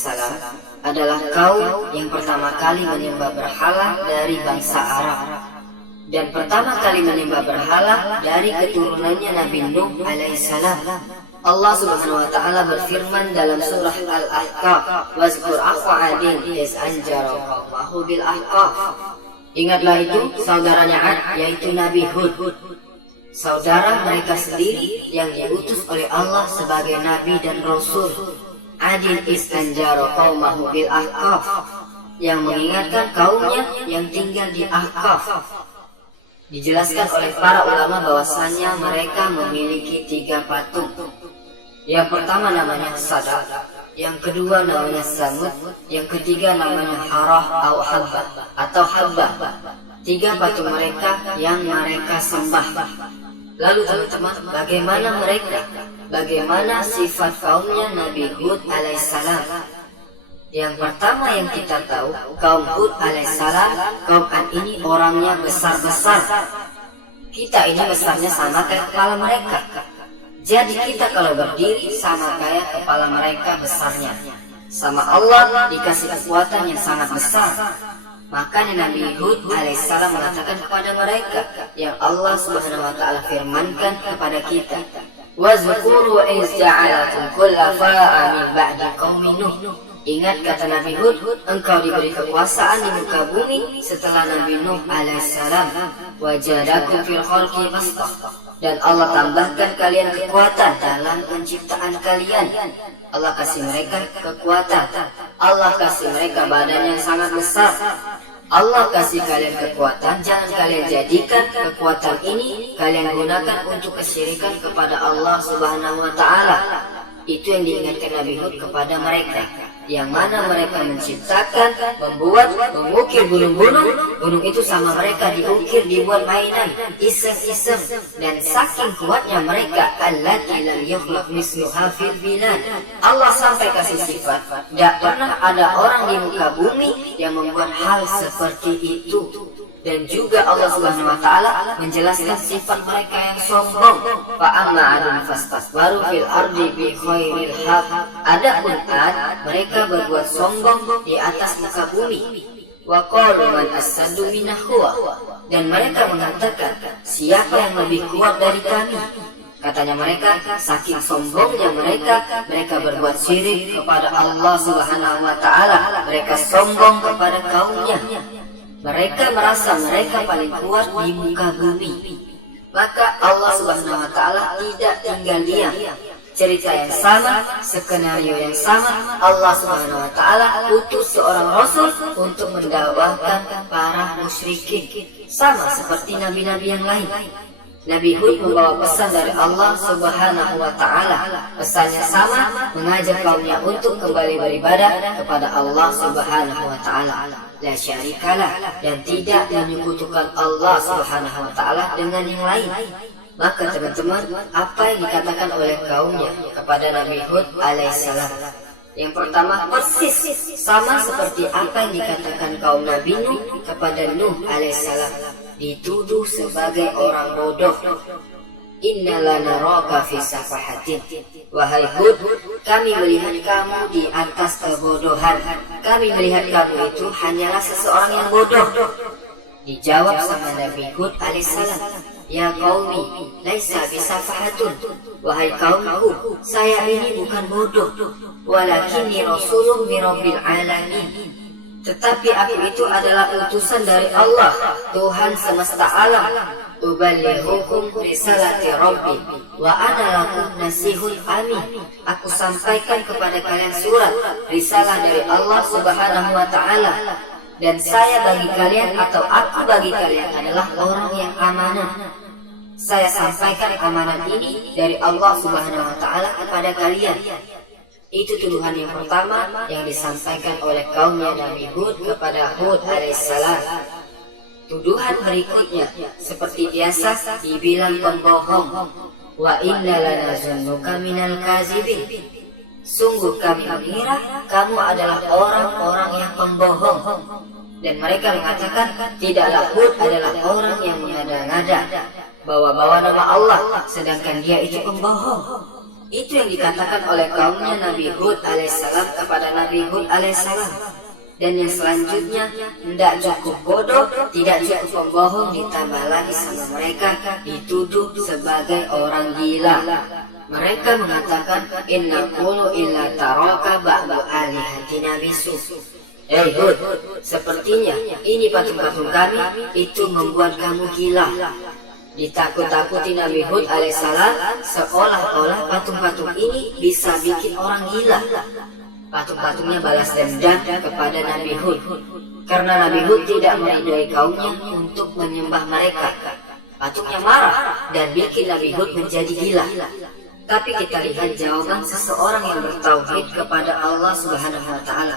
alaihissalam adalah kaum yang pertama kali menyembah berhala dari bangsa Arab, dan pertama kali menyembah berhala dari keturunannya Nabi Nuh alaihissalam. Allah Subhanahu wa ta'ala berfirman dalam surah Al-Ahqaf, "Wazkur akha 'adin iz anjara qaumahu bil ahqaf." Ingatlah itu saudaranya 'Ad, yaitu Nabi Hud, saudara mereka sendiri yang diutus oleh Allah sebagai nabi dan rasul. Adin iz anjara qaumahu bil ahqaf, yang mengingatkan kaumnya yang tinggal di Ahqaf. Dijelaskan oleh para ulama bahwasanya mereka memiliki 3 patung. Yang pertama namanya Sada, yang kedua namanya Samud, yang ketiga namanya Harah atau Habbah. 3 patung mereka yang mereka sembah. Lalu teman-teman, bagaimana mereka? Bagaimana sifat kaumnya Nabi Hud alaihissalam? Yang pertama yang kita tahu, kaum Hud alaihissalam, kaum Ad ini orangnya besar-besar. Kita ini besarnya sama kayak kepala mereka. Jadi kita kalau berdiri sama kayak kepala mereka besarnya. Sama Allah dikasih kekuatan yang sangat besar. Makanya Nabi Hud alaihissalam mengatakan kepada mereka yang Allah Subhanahu wa ta'ala firmankan kepada kita, "Wazkuru iz ja'alakum khulafa'a min ba'di qaumi Nuh." Ingat kata Nabi Hud, engkau diberi kekuasaan di muka bumi setelah Nabi Nuh alaihissalam. "Wajadakum fil khalqi bastah." Dan Allah tambahkan kalian kekuatan dalam penciptaan kalian. Allah kasih mereka kekuatan. Allah kasih mereka badan yang sangat besar. Allah kasih kalian kekuatan, jangan kalian jadikan kekuatan ini kalian gunakan untuk kesyirikan kepada Allah Subhanahu wa ta'ala. Itu yang diingatkan Nabi Hud kepada mereka, yang mana mereka menciptakan, membuat, mengukir gunung-gunung. Gunung itu sama mereka diukir, dibuat mainan, iseng-iseng. Dan saking kuatnya mereka, allati lam yukhlaq misluha fil bilad. Allah sampai kasih sifat, tidak pernah ada orang di muka bumi yang membuat hal seperti itu. Dan juga Allah Subhanahu wa ta'ala menjelaskan sifat mereka yang sombong. Fa'amma 'adun fastakbaru fil ardi bi khairil haq. Adapun Ad, mereka berbuat sombong di atas muka bumi. Wa qalu man asadu minna quwwah. Dan mereka mengatakan, siapa yang lebih kuat dari kami? Katanya mereka, saking sombongnya mereka berbuat syirik kepada Allah Subhanahu wa ta'ala. Mereka sombong kepada kaumnya. Mereka merasa mereka paling kuat di muka bumi. Maka Allah Subhanahu wa ta'ala tidak tinggal diam. Cerita yang sama, skenario yang sama, Allah Subhanahu wa ta'ala utus seorang rasul untuk mendakwahkan para musyrikin. Sama seperti nabi-nabi yang lain. Nabi Hud membawa pesan dari Allah Subhanahu wa ta'ala. Pesannya sama, mengajak kaumnya untuk kembali beribadah kepada Allah Subhanahu wa ta'ala. La syarikalah, dan tidak menyekutukan Allah Subhanahu wa ta'ala dengan yang lain. Maka teman-teman, apa yang dikatakan oleh kaumnya kepada Nabi Hud alaihissalam? Yang pertama persis sama seperti apa yang dikatakan kaum Nabi Nuh kepada Nuh alaihissalam. Dituduh sebagai orang bodoh. Inna lanaraka fi safahatin. Wahai Hud, kami melihat kamu di atas kebodohan. Kami melihat kamu itu hanyalah seseorang yang bodoh. Dijawab sama Nabi Hud alaihissalam, ya qaumi, laisa bisafahatun. Wahai kaumku, saya ini bukan bodoh. Walakinni rasulun mirabbil alamin. Tetapi aku itu adalah utusan dari Allah, Tuhan semesta alam. Ubalighukum risalati Rabbi wa ana lakum nasihun amin. Aku sampaikan kepada kalian surat risalah dari Allah Subhanahu wa ta'ala. Dan saya bagi kalian atau aku bagi kalian adalah orang yang amanah. Saya sampaikan amanah ini dari Allah Subhanahu wa ta'ala kepada kalian. Itu tuduhan yang pertama yang disampaikan oleh kaumnya Nabi Hud kepada Hud alaihissalam. Tuduhan berikutnya seperti biasa dibilang pembohong. Wa inna lanazunnuka minal kazibin. Sungguh kami mengira kamu adalah orang-orang yang pembohong. Dan mereka mengatakan tidaklah Hud adalah orang yang mengada-ngada, bawa-bawa nama Allah, sedangkan dia itu pembohong. Itu yang dikatakan oleh kaumnya Nabi Hud alaihissalam kepada Nabi Hud alaihissalam. Dan yang selanjutnya, tidak cukup bodoh, tidak cukup pembohong, ditambah lagi sama mereka dituduh sebagai orang gila. Mereka mengatakan, inna qulu illa taraka ba'du alihatina bisu. Hud, sepertinya ini patung-patung kami itu membuat kamu gila. Ditakut-takuti Nabi Hud alaihissalam, seolah-olah patung-patung ini bisa bikin orang gila. Patung-patungnya balas dendam kepada Nabi Hud, karena Nabi Hud tidak meridai kaumnya untuk menyembah mereka. Patungnya marah dan bikin Nabi Hud menjadi gila. Tapi kita lihat jawaban seseorang yang bertauhid kepada Allah Subhanahu wa Ta'ala.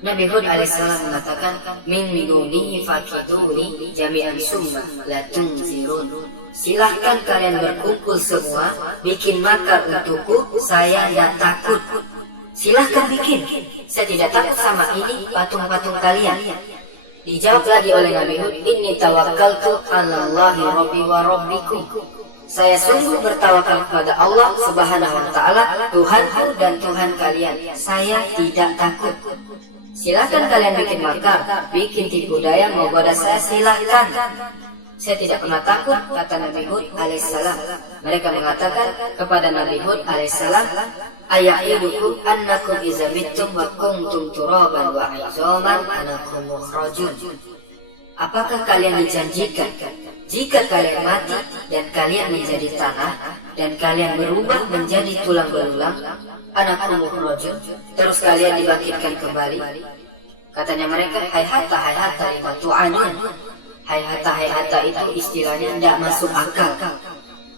Nabi Hud alaihissalam mengatakan, min dunihi fakiduni jami'an summa la tunzirun. Silahkan kalian berkumpul semua, bikin makar untukku, saya tidak takut. Silahkan bikin, saya tidak takut sama ini patung-patung kalian. Dijawab lagi oleh Nabi Hud, inni tawakkaltu 'alallahi rabbi wa rabbikum. Saya sungguh bertawakal kepada Allah Subhanahu wa Ta'ala, Tuhanku dan Tuhan kalian. Saya tidak takut. Silahkan kalian bikin makar, bikin tipu daya, mau goda saya, silahkan. Saya tidak pernah takut, kata Nabi Hud alaihissalam. Mereka mengatakan kepada Nabi Hud alaihissalam, aya'idukum annakum iza mittum wa kuntum turaban wa 'idzaman anakum mukhrajun. Apakah kalian dijanjikan jika kalian mati dan kalian menjadi tanah dan kalian berubah menjadi tulang belulang, anakum mukhrajun, terus kalian dibangkitkan kembali? Katanya mereka, hayhata lima tu'anun. Hayhata itu istilahnya tidak masuk akal.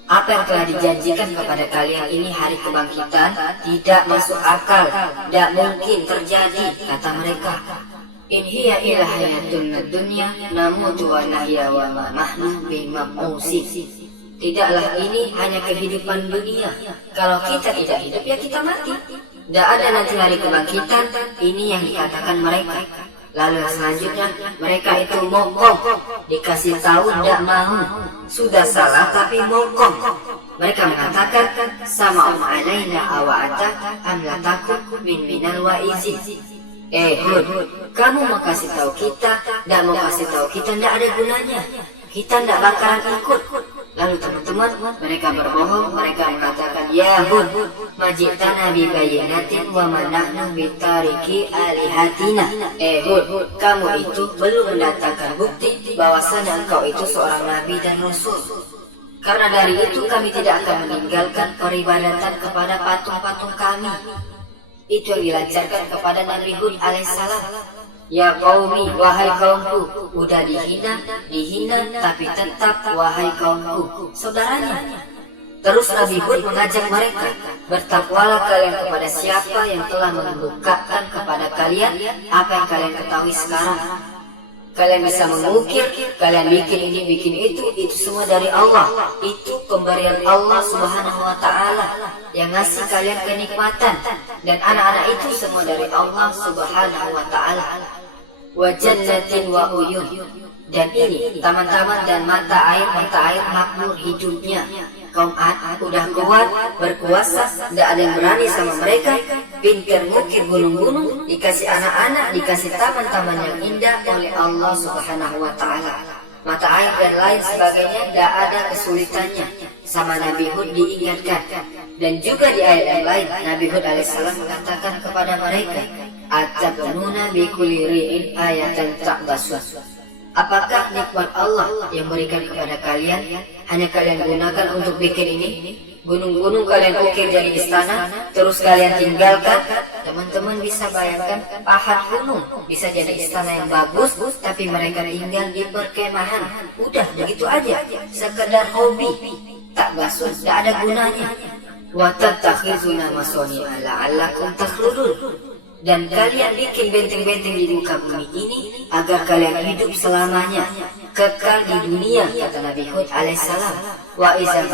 Apa yang telah dijanjikan kepada kalian ini hari kebangkitan tidak masuk akal, tidak mungkin terjadi, kata mereka. In hiya illa hayatun dunya namutu wa nahya wa ma nahnu bimab'utsin. Tidaklah ini hanya kehidupan dunia. Kalau kita tidak hidup ya kita mati. Tidak ada nanti hari kebangkitan. Ini yang dikatakan mereka. Lalu selanjutnya mereka itu mokong, dikasih tahu tidak mau, sudah salah tapi mokong. Mereka mengatakan sama alaina awa'ata am la takun min minal waizin. Hud, kamu mau kasih tahu kita, tidak mau kasih tahu kita, tidak ada gunanya. Kita tidak bakalan ikut. Lalu teman-teman, mereka berbohong, mereka mengatakan, ya Hud, majitana bibayinatin wa manahnu bitariki alihatina. Hud, kamu itu belum mendatangkan bukti bahwasanya engkau itu seorang nabi dan rasul. Karena dari itu kami tidak akan meninggalkan peribadatan kepada patung-patung kami. Itu yang dilancarkan kepada Nabi Hud alaihissalam. Ya qaumi, wahai kaumku, udah dihina, tapi tetap wahai kaumku, saudaranya. Terus Nabi Hud mengajak mereka, bertakwalah kalian kepada siapa yang telah membukakan kepada kalian apa yang kalian ketahui sekarang. Kalian bisa mengukir, kalian bikin ini, bikin itu semua dari Allah. Itu pemberian Allah Subhanahu wa Ta'ala yang ngasih kalian kenikmatan. Dan anak-anak itu semua dari Allah Subhanahu wa Ta'ala. Wa jannatin wa uyun. Dan ini taman-taman dan mata air makmur hidupnya. Kaum Ad udah kuat, berkuasa, tidak ada yang berani sama mereka. Pintar ngukir gunung-gunung, dikasih anak-anak, dikasih taman-taman yang indah oleh Allah Subhanahu wa Ta'ala. Mata air dan lain sebagainya, tidak ada kesulitannya. Sama Nabi Hud diingatkan. Dan juga di ayat yang lain, Nabi Hud alaihissalam mengatakan kepada mereka, atabnuna bikulli ri'in ayatan ta'basun. Apakah nikmat Allah yang berikan kepada kalian hanya kalian gunakan untuk bikin ini? Gunung-gunung kalian ukir jadi istana, terus kalian tinggalkan? Teman-teman bisa bayangkan, pahat gunung bisa jadi istana yang bagus, tapi mereka tinggal di perkemahan. Udah begitu aja, sekedar hobi, tak basus, tak ada gunanya. Wa tattakhizuna masani'a la'allakum takhludun. Dan kalian bikin benteng-benteng di muka bumi ini agar kalian hidup selamanya, kekal di dunia, kata Nabi Hud alaihissalam. Wa iza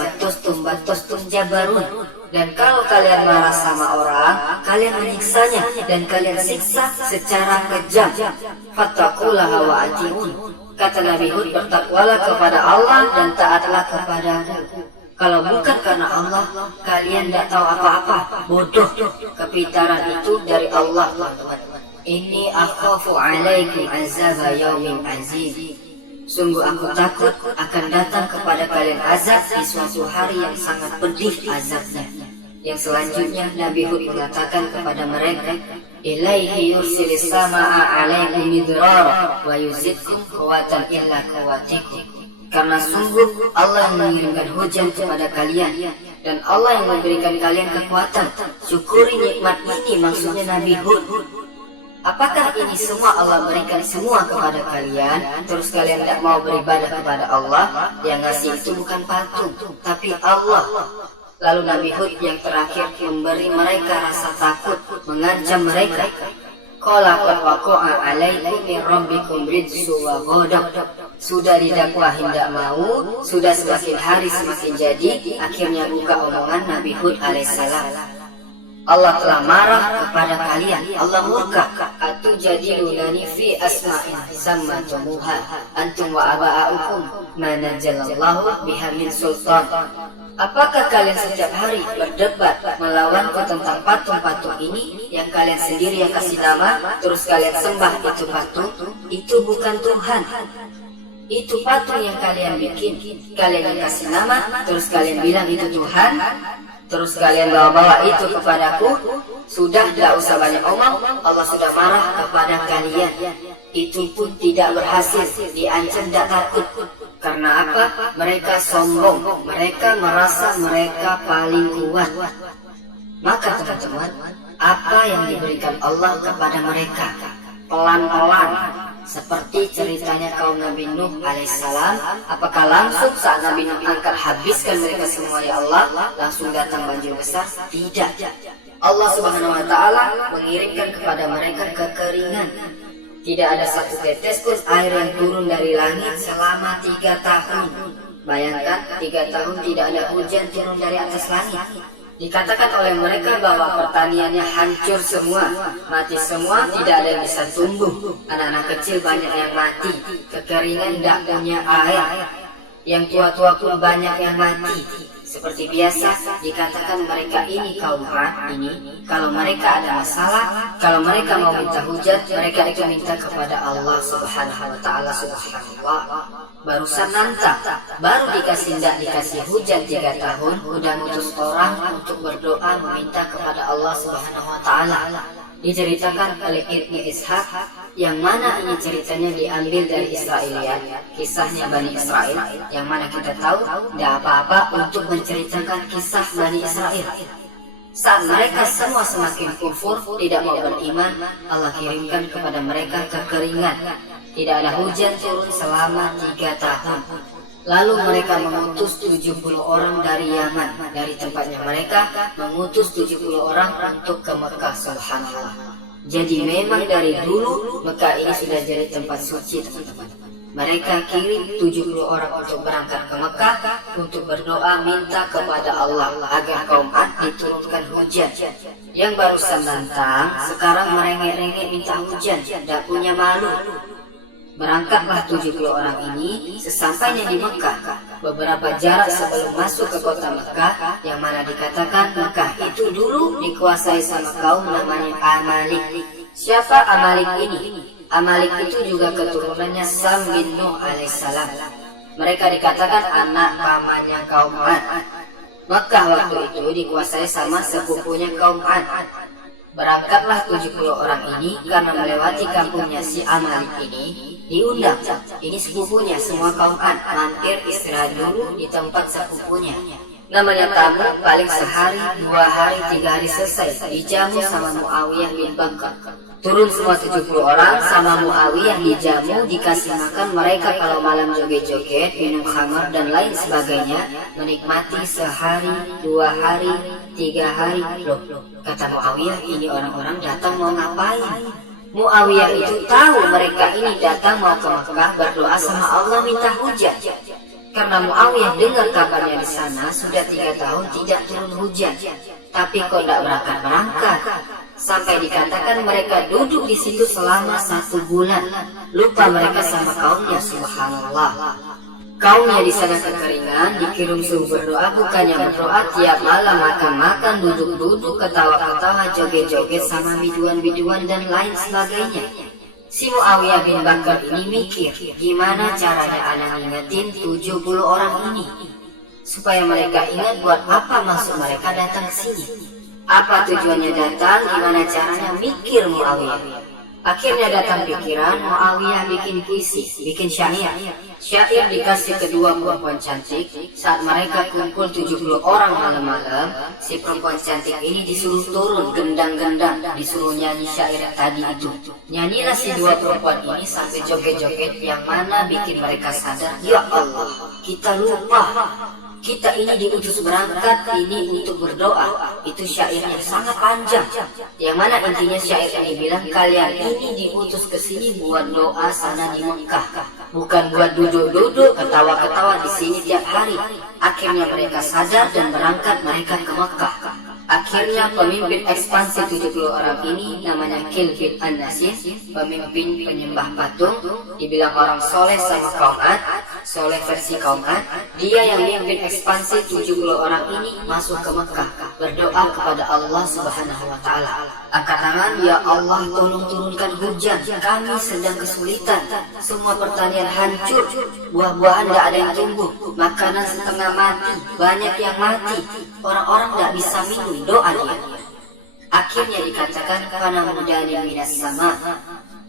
batostum jabarun. Dan kalau kalian marah sama orang, kalian menyiksanya dan kalian siksa secara kejam. Fattaqullaha wa atiun. Kata Nabi Hud, bertakwalah kepada Allah dan taatlah kepadaku. Kalau bukan karena Allah, kalian tidak tahu apa-apa. Bodoh. Kepintaran itu dari Allah, teman-teman. Inni akhafu alaikum azab yaumin azim. Sungguh aku takut akan datang kepada kalian azab di suatu hari yang sangat pedih azabnya. Yang selanjutnya Nabi Hud mengatakan kepada mereka, ilaihi yursilis sama'a alaikum midrara wa yuzidkum quwwatan illa quwwatikum. Karena sungguh Allah yang mengirimkan hujan kepada kalian, dan Allah yang memberikan kalian kekuatan. Syukuri nikmat ini, maksudnya Nabi Hud. Apakah ini semua Allah berikan semua kepada kalian, terus kalian tidak mau beribadah kepada Allah? Yang ngasih itu bukan patung, tapi Allah. Lalu Nabi Hud yang terakhir memberi mereka rasa takut, mengancam mereka. Qala qad waqa'a 'alaikum min rabbikum rijsun wa ghadab. Sudah didakwa hendak mau, sudah semakin hari semakin jadi. Akhirnya buka omongan Nabi Hud alaihissalam. Allah telah marah kepada kalian. Allah murka. Atujadilunani fi asma'in sammatumuha antum wa aba'ukum ma nazalallahu biha min sultan. Apakah kalian setiap hari berdebat melawanku tentang patung-patung ini yang kalian sendiri yang kasih nama, terus kalian sembah itu patung? Itu bukan Tuhan. Itu patung yang kalian bikin. Kalian yang kasih nama, terus kalian bilang itu Tuhan. Terus kalian bawa-bawa itu kepadaku. Sudah, tidak usah banyak omong. Allah sudah marah kepada kalian. Itu pun tidak berhasil. Diancam tidak takut. Karena apa? Mereka sombong. Mereka merasa mereka paling kuat. Maka teman-teman, apa yang diberikan Allah kepada mereka? Pelan-pelan. Seperti ceritanya kaum Nabi Nuh alaihissalam. Apakah langsung saat Nabi Nuh angkat habiskan mereka semua ya Allah, langsung datang banjir besar? Tidak. Allah subhanahu wa ta'ala mengirimkan kepada mereka kekeringan. Tidak ada satu tetes pun air yang turun dari langit selama 3 tahun. Bayangkan 3 tahun tidak ada hujan turun dari atas langit. Dikatakan oleh mereka bahwa pertaniannya hancur semua, mati semua, tidak ada yang bisa tumbuh. Anak-anak kecil banyak yang mati, kekeringan tidak punya air. Yang tua-tua pun banyak yang mati. Seperti biasa, dikatakan mereka ini kaum Ad ini, kalau mereka ada masalah, kalau mereka mau minta hujan, mereka itu minta kepada Allah subhanahu wa ta'ala. Subhanallah. Barusan nantang, baru dikasih hujan 3 tahun, udah mutus orang untuk berdoa meminta kepada Allah subhanahu wa ta'ala. Diceritakan oleh Ibnu Ishaq, yang mana ini ceritanya diambil dari Israiliyat, kisahnya Bani Israel, yang mana kita tahu tidak apa-apa untuk menceritakan kisah Bani Israel. Saat mereka semua semakin kufur, tidak mau beriman, Allah kirimkan kepada mereka kekeringan. Tidak ada hujan turun selama 3 tahun. Lalu mereka mengutus 70 orang dari Yaman. Dari tempatnya mereka mengutus 70 orang untuk ke Mekah. Subhanallah. Jadi memang dari dulu Mekah ini sudah jadi tempat suci, teman-teman. Mereka kirim 70 orang untuk berangkat ke Mekah untuk berdoa minta kepada Allah agar kaum Ad diturunkan hujan. Yang barusan nantang sekarang merengek-rengek minta hujan, tidak punya malu. Berangkatlah 70 orang ini. Sesampainya di Mekah, beberapa jarak sebelum masuk ke kota Mekah, yang mana dikatakan Mekah itu dulu dikuasai sama kaum namanya Amalik. Siapa Amalik ini? Amalik itu juga keturunannya Sam bin Nuh alaihissalam. Mereka dikatakan anak pamannya kaum Ad. Mekah waktu itu dikuasai sama sepupunya kaum Ad. Berangkatlah 70 orang ini karena melewati kampungnya si Amalik ini. Diundang, ini sepupunya, semua kaum Ad mampir istirahat dulu di tempat sepupunya. Namanya tamu, paling sehari, 2 hari, 3 hari selesai. Dijamu sama Muawiyah bin Bakar. Turun semua 70 orang sama Muawiyah dijamu, dikasih makan. Mereka kalau malam joget-joget, minum khamar dan lain sebagainya. Menikmati sehari, 2 hari, 3 hari. Loh, kata Muawiyah, ini orang-orang datang mau ngapain? Muawiyah itu tahu mereka ini datang mau ke Mekah berdoa sama Allah minta hujan. Karena Muawiyah dengar kabarnya di sana sudah 3 tahun tidak turun hujan. Tapi kok tidak berangkat-berangkat. Sampai dikatakan mereka duduk di situ selama 1 bulan. Lupa mereka sama kaumnya, subhanallah. Kaumnya di sana kekeringan, dikirim suruh berdoa, bukannya berdoa, tiap malam makan-makan, duduk-duduk, ketawa-ketawa, joget-joget sama biduan-biduan dan lain sebagainya. Si Muawiyah bin Bakar ini mikir, gimana caranya anak ingetin 70 orang ini supaya mereka ingat buat apa maksud mereka datang ke sini. Apa tujuannya datang, gimana caranya, mikir Muawiyah. Akhirnya datang pikiran, Muawiyah bikin puisi, bikin syair. Syair dikasih kedua perempuan cantik. Saat mereka kumpul 70 orang malam-malam, si perempuan cantik ini disuruh turun gendang-gendang, disuruh nyanyi syair tadi itu. Nyanyilah si dua perempuan ini sampai joget-joget yang mana bikin mereka sadar, ya Allah, kita lupa. Kita ini diutus berangkat ini untuk berdoa. Itu syairnya sangat panjang. Yang mana intinya syair ini bilang kalian ini diutus ke sini buat doa sana di Mekah, bukan buat duduk-duduk ketawa-ketawa di sini tiap hari. Akhirnya mereka sadar dan berangkat mereka ke Mekah. Akhirnya pemimpin ekspansi 70 orang ini namanya Kilvin An-Nasir, pemimpin penyembah patung, dibilang orang soleh sama kaum Ad, soleh versi kaum Ad. Dia yang memimpin ekspansi 70 orang ini masuk ke Mekah, berdoa kepada Allah Subhanahu wa Ta'ala. Angkat tangan, ya Allah tolong turunkan hujan, kami sedang kesulitan, semua pertanian hancur, buah-buahan tidak ada yang tumbuh, makanan setengah mati, banyak yang mati, orang-orang tidak bisa minum, doa dia. Akhirnya dikatakan karena mudani minas sama,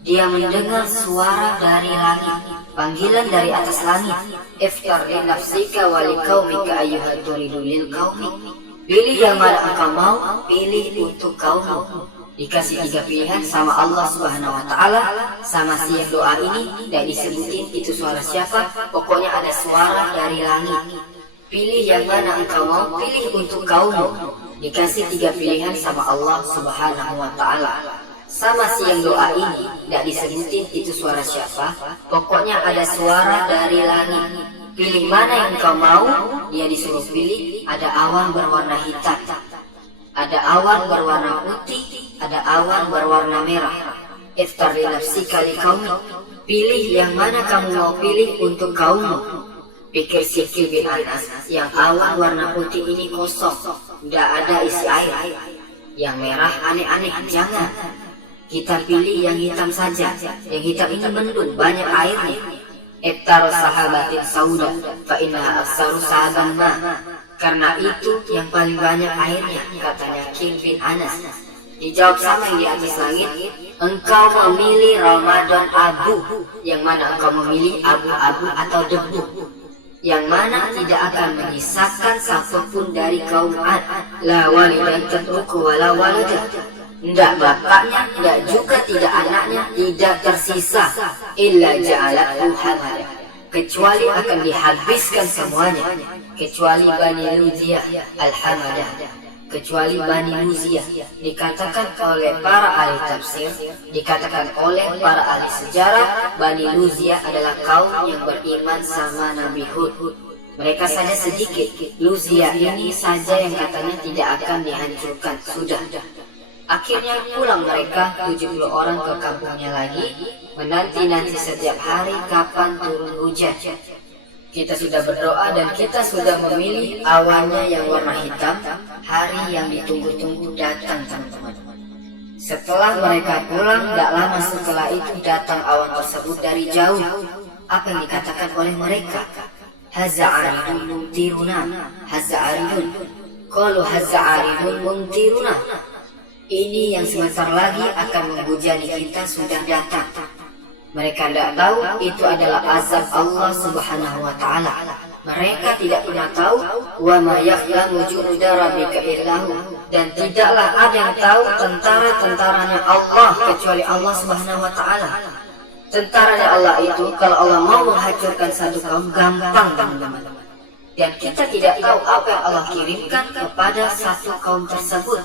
dia mendengar suara dari langit, panggilan dari atas langit, iftar li nafsika wa li qaumika ayyuhal turidu lil qaumi, pilih yang mana engkau mau, pilih untuk kaummu. Dikasih 3 pilihan sama Allah Subhanahu wa Ta'ala. Sama si yang doa ini tidak disebutin itu suara siapa, pokoknya ada suara dari langit. Pilih yang mana engkau mau, pilih untuk kaummu. Dikasih 3 pilihan sama Allah Subhanahu wa Ta'ala. Sama si yang doa ini tidak disebutin itu suara siapa, pokoknya ada suara dari langit. Pilih mana yang engkau mau, dia disuruh pilih. Ada awan berwarna hitam, ada awan berwarna putih, ada awan berwarna merah. Iftar li nafsika li qaumi, pilih yang mana kamu mau pilih untuk kaummu. Pikir si Kilvin Anas, yang awan warna putih ini kosong, tidak ada isi air. Yang merah aneh-aneh, jangan. Kita pilih yang hitam saja. Yang hitam ini mendung, banyak airnya. Iftar sahabatin sauda, fa innaha aksaru sahaban ma. Karena itu yang paling banyak airnya, katanya Kilvin Anas. Dijawab sama yang di atas langit, engkau memilih Ramadan abu, yang mana engkau memilih abu-abu atau debu, yang mana tidak akan menyisakan satupun dari kaum Ad. La walidan tatruku wala walada, tidak bapaknya, tidak juga tidak anaknya, tidak tersisa. Illa ja'alahu hamada, kecuali akan dihabiskan semuanya. Kecuali Bani Luziyah al-Hamadah, kecuali Bani Luziyah. Dikatakan oleh para ahli tafsir, dikatakan oleh para ahli sejarah, Bani Luziyah adalah kaum yang beriman sama Nabi Hud. Mereka saja sedikit, Luziyah ini saja yang katanya tidak akan dihancurkan, sudah. Akhirnya pulang mereka 70 orang ke kampungnya lagi, menanti-nanti setiap hari kapan turun hujan. Kita sudah berdoa dan kita sudah memilih awannya yang warna hitam. Hari yang ditunggu-tunggu datang, teman-teman. Setelah mereka pulang, tidak lama setelah itu datang awan tersebut dari jauh. Apa yang dikatakan oleh mereka? Haza'aridun mumtiruna, haza'aridun. Qalu haza'aridun mumtiruna. Ini yang sebentar lagi akan menghujani kita sudah datang. Mereka tidak tahu itu adalah azab Allah Subhanahu wa Ta'ala. Mereka tidak pernah tahu wa ma ya'lamu junuda rabbika illahu, dan tidaklah ada yang tahu tentara-tentaranya Allah kecuali Allah Subhanahu wa Ta'ala. Tentaranya Allah itu kalau Allah mau menghancurkan satu kaum gampang, teman-teman. Dan kita tidak tahu apa yang Allah kirimkan kepada satu kaum tersebut.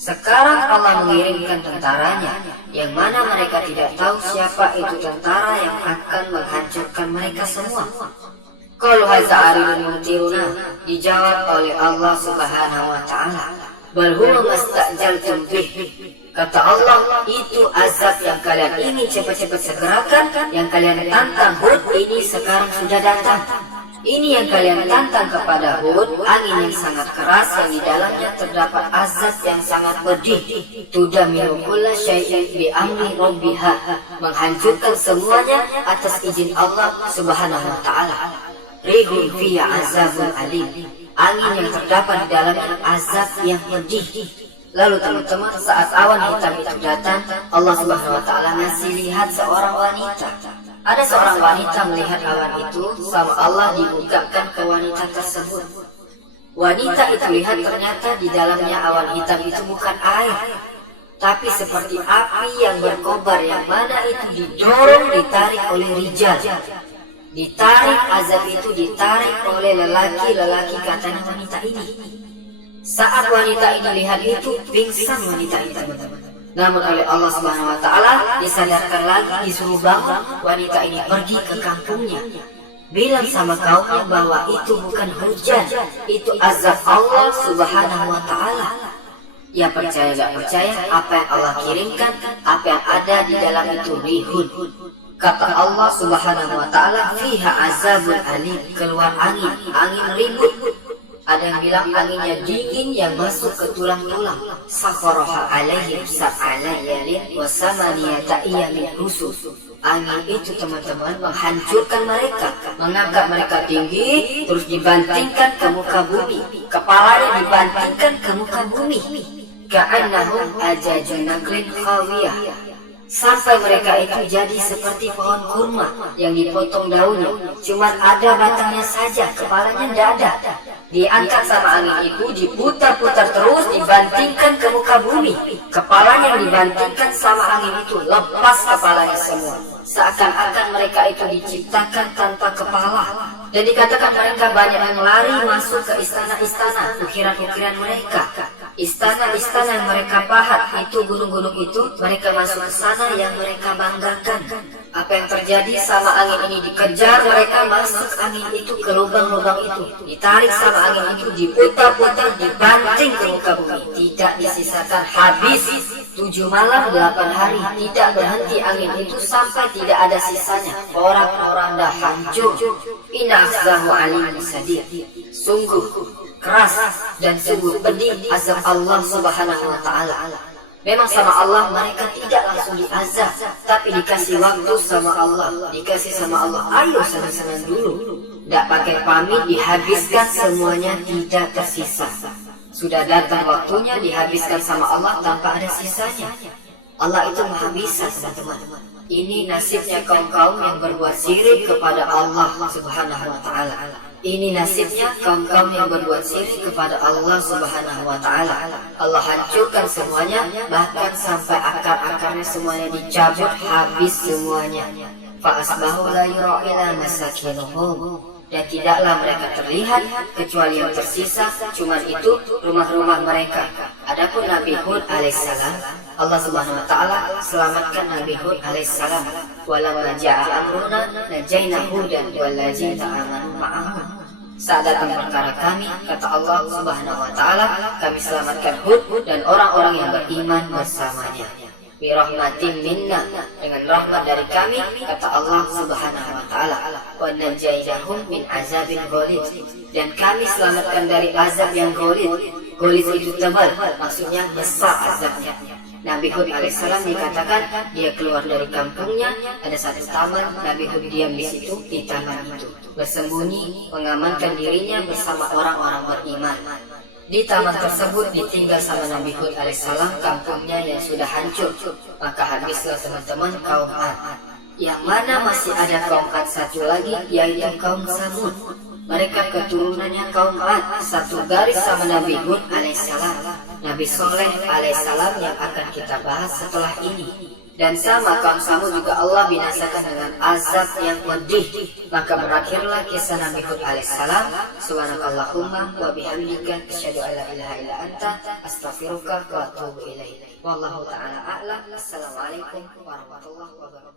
Sekarang Allah mengirimkan tentaranya, yang mana mereka tidak tahu siapa itu tentara yang akan menghancurkan mereka semua. Qalu haza'aridun mumtiruna, dijawab oleh Allah Subhanahu wa Ta'ala, bal huwa mastajaltum bih, Kata Allah, itu azab yang kalian ingin cepat-cepat segerakan, yang kalian tantang Hud ini sekarang sudah datang. Ini yang kalian tantang kepada Hud, angin yang sangat keras yang di dalamnya terdapat azab yang sangat pedih. Tudammiru kulla syai'in bi amri rabbiha, menghancurkan semuanya atas izin Allah Subhanahu wa taala. Rihun fiha azabun alim, angin yang terdapat di dalamnya azab yang pedih. Lalu teman-teman, saat awan hitam itu datang, Allah Subhanahu wa taala ngasih lihat seorang wanita. Ada seorang wanita melihat awan itu, sama Allah diungkapkan ke wanita tersebut. Wanita itu lihat ternyata di dalamnya awan hitam itu bukan air, tapi seperti api yang berkobar, yang mana itu didorong, ditarik oleh rijal. Ditarik, azab itu ditarik oleh lelaki-lelaki, katanya wanita ini. Saat wanita ini lihat itu, pingsan wanita itu, teman-teman. Namun oleh Allah Subhanahu wa taala disadarkan lagi, disuruh bangun. Wanita ini pergi ke kampungnya, bilang sama kaumnya bahwa itu bukan hujan, itu azab Allah Subhanahu wa taala. Ya percaya gak percaya, apa yang Allah kirimkan, apa yang ada di dalam itu rihun. Kata Allah Subhanahu wa taala, fiha azabun alim, keluar angin, angin ribut. Ada yang bilang anginnya dingin yang masuk ke tulang-tulang. Sakharaha alaihim sab'a layalin wa samaniyata ayyamin husum. Angin itu, teman-teman, menghancurkan mereka, mengangkat mereka tinggi, terus dibantingkan ke muka bumi. Kepalanya dibantingkan ke muka bumi. Ka'annahum ajajun naklin khawiyah, sampai mereka itu jadi seperti pohon kurma yang dipotong daunnya, cuman ada batangnya saja, kepalanya tidak ada. Diangkat sama angin itu, diputar-putar terus, dibantingkan ke muka bumi. Kepalanya yang dibantingkan sama angin itu, lepas kepalanya semua. Seakan-akan mereka itu diciptakan tanpa kepala. Dan dikatakan mereka banyak yang lari masuk ke istana-istana, ukiran-ukiran mereka. Istana-istana yang mereka pahat, itu gunung-gunung itu, mereka masuk ke sana yang mereka banggakan. Apa yang terjadi sama angin ini, dikejar mereka masuk angin itu ke lubang-lubang itu, ditarik sama angin itu, diputar-putar, dibanting ke muka bumi, tidak disisakan, habis 7 malam 8 hari, tidak berhenti angin itu sampai tidak ada sisanya. Orang-orang dah hancur. Inna akhzahu alimun sadid, sungguh keras dan sungguh pedih azab Allah Subhanahu wa taala. Memang sama Allah mereka tidak langsung diazab, tapi dikasih waktu sama Allah, dikasih sama Allah, ayo senang-senang dulu, tidak pakai pamit, dihabiskan semuanya, tidak tersisa. Sudah datang waktunya, dihabiskan sama Allah tanpa ada sisanya. Allah itu maha bisa, teman-teman. Ini nasibnya kaum-kaum yang berbuat syirik kepada Allah Subhanahu wa taala. Ini nasibnya kaum-kaum yang berbuat syirik kepada Allah Subhanahu wa taala. Allah hancurkan semuanya, bahkan sampai akar-akarnya semuanya dicabut, habis semuanya. Fa asbahu la yura ila masakinuhum, dan tidaklah mereka terlihat kecuali yang tersisa cuman itu rumah-rumah mereka. Adapun Nabi Hud alaihissalam, Allah Subhanahu wa taala selamatkan Nabi Hud alaihissalam. Walamma ja'a amruna najayna Hudan wallazina amanu ma'ahu. Saat datang perkara kami, kata Allah Subhanahu wa taala, kami selamatkan Hud dan orang-orang yang beriman bersamanya. Bi rahmatin minna, dengan rahmat dari kami, kata Allah Subhanahu wa taala. Wa najaynahum min azabin ghalid, dan kami selamatkan dari azab yang ghalid. Ghalid itu tebal, maksudnya besar azabnya. Nabi Hud alaihissalam dikatakan dia keluar dari kampungnya, ada satu taman, Nabi Hud diam di situ, di taman itu, bersembunyi, mengamankan dirinya bersama orang-orang beriman. Di taman tersebut ditinggal sama Nabi Hud alaihissalam kampungnya yang sudah hancur. Maka habislah, teman-teman, kaum Ad. Yang mana masih ada kaum Ad satu lagi, yaitu kaum Samud. Mereka keturunannya kaum Ad, satu garis sama Nabi Hud alaihissalam, Nabi Soleh alaihissalam yang akan kita bahas setelah ini. Dan sama kaum Samud juga Allah binasakan dengan azab yang pedih. Maka berakhirlah kisah Nabi Hud alaihissalam. Subhanakallahumma wa bihamdika asyhadu an la ilaha illa anta astaghfiruka wa atubu ilaik. Wallahu ta'ala a'lam. Assalamualaikum warahmatullahi wabarakatuh.